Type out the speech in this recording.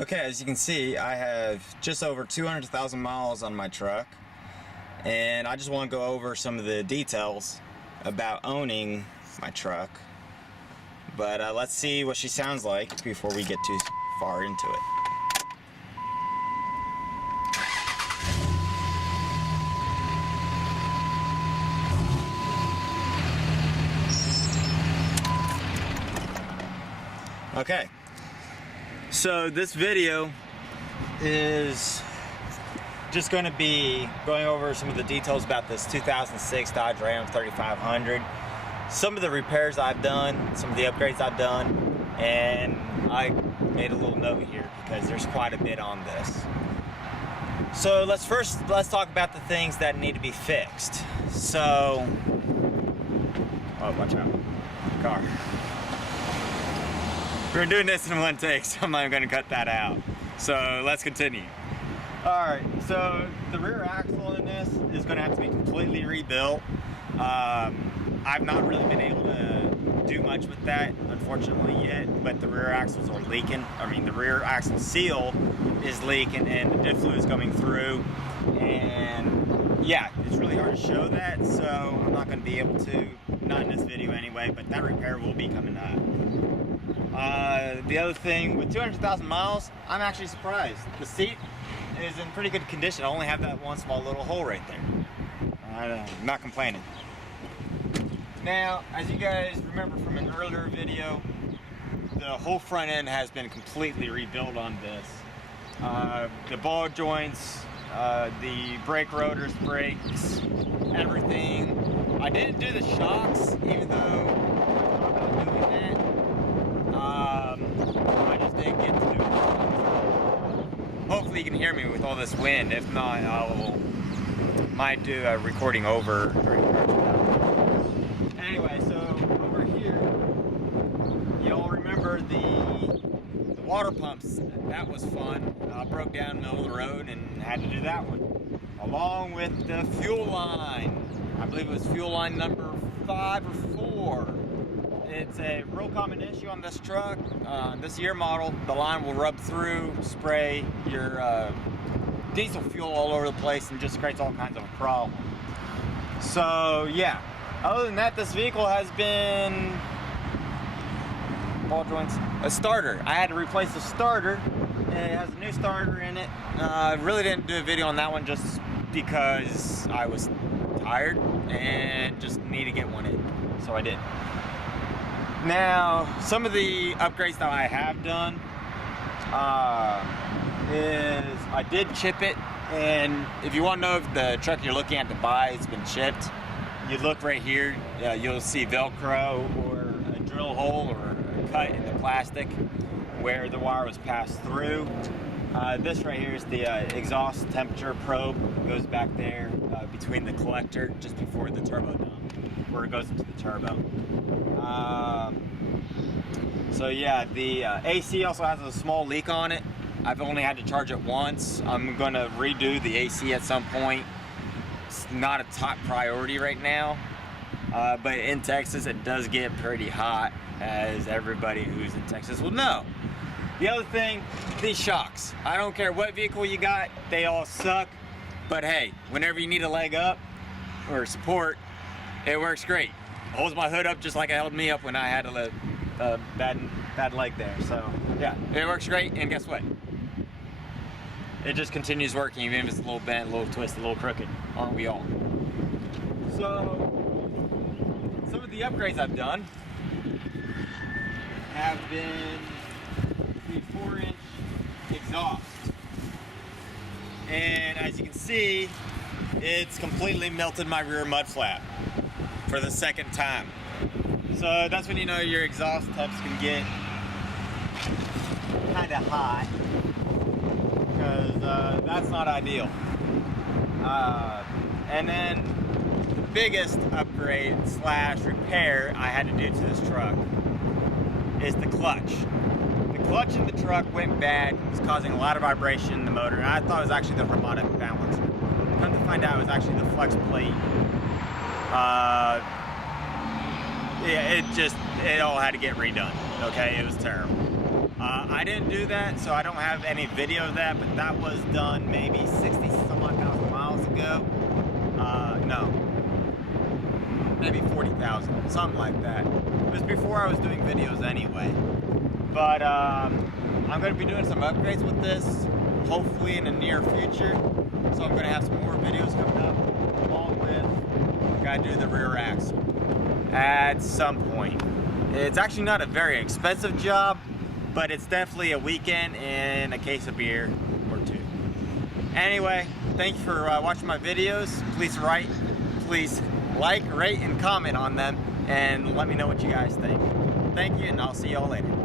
Okay, as you can see, I have just over 200,000 miles on my truck, and I just want to go over some of the details about owning my truck. But let's see what she sounds like before we get too far into it. Okay, so this video is just going to be going over some of the details about this 2006 Dodge Ram 3500, some of the repairs I've done, some of the upgrades I've done, and I made a little note here because there's quite a bit on this. So let's talk about the things that need to be fixed. So, oh, watch out, car. We're doing this in one take, so I'm not even going to cut that out. So let's continue. Alright, so the rear axle in this is going to have to be completely rebuilt. I've not really been able to do much with that, unfortunately, yet, but the rear axles are leaking. I mean, the rear axle seal is leaking and the diff fluid is coming through. And yeah, it's really hard to show that, so I'm not going to be able to, not in this video anyway, but that repair will be coming up. The other thing, with 200,000 miles, I'm actually surprised. The seat is in pretty good condition. I only have that one small little hole right there. I'm not complaining. Now, as you guys remember from an earlier video, the whole front end has been completely rebuilt on this. The ball joints, the brake rotors, brakes, everything. I didn't do the shocks, even though I just didn't get to do it. Hopefully you can hear me with all this wind. If not, might do a recording over during the Anyway, so over here, y'all remember the water pumps. That was fun. Broke down in the middle of the road and had to do that one. Along with the fuel line. I believe it was fuel line number 5 or 4. It's a real common issue on this truck. This year model, the line will rub through, spray your diesel fuel all over the place, and just creates all kinds of a problem. So yeah, other than that, this vehicle has been ball joints, a starter. I had to replace the starter. It has a new starter in it. I really didn't do a video on that one just because I was tired and just need to get one in, so I did. Now, some of the upgrades that I have done is I did chip it, and if you want to know if the truck you're looking at to buy has been chipped, you look right here, you'll see Velcro or a drill hole or a cut in the plastic where the wire was passed through. This right here is the exhaust temperature probe. It goes back there between the collector just before the turbo dump, where it goes into the turbo. So yeah, the AC also has a small leak on it. I've only had to charge it once. I'm gonna redo the AC at some point. It's not a top priority right now, but in Texas it does get pretty hot, as everybody who's in Texas will know. The other thing, these shocks. I don't care what vehicle you got, they all suck. But hey, whenever you need a leg up or support, it works great. It holds my hood up just like it held me up when I had a bad leg there. So yeah, it works great, and guess what? It just continues working even if it's a little bent, a little twisted, a little crooked. Aren't we all? So some of the upgrades I've done have been the 4-inch exhaust. And as you can see, it's completely melted my rear mud flap for the second time. So that's when you know your exhaust tubs can get kind of hot, because that's not ideal. And then the biggest upgrade / repair I had to do to this truck is the clutch. The clutch in the truck went bad. It was causing a lot of vibration in the motor, and I thought it was actually the harmonic balancer. Come to find out, it was actually the flex plate. Yeah, it all had to get redone. Okay, it was terrible. I didn't do that, so I don't have any video of that, but that was done maybe 60 some odd thousand miles ago. No, maybe 40,000, something like that. It was before I was doing videos anyway. But I'm going to be doing some upgrades with this, hopefully in the near future. So I'm going to have some more videos coming up, along with got to do the rear axle at some point. It's actually not a very expensive job, but it's definitely a weekend and a case of beer or two. Anyway, thank you for watching my videos. Please like, rate, and comment on them, and let me know what you guys think. Thank you, and I'll see y'all later.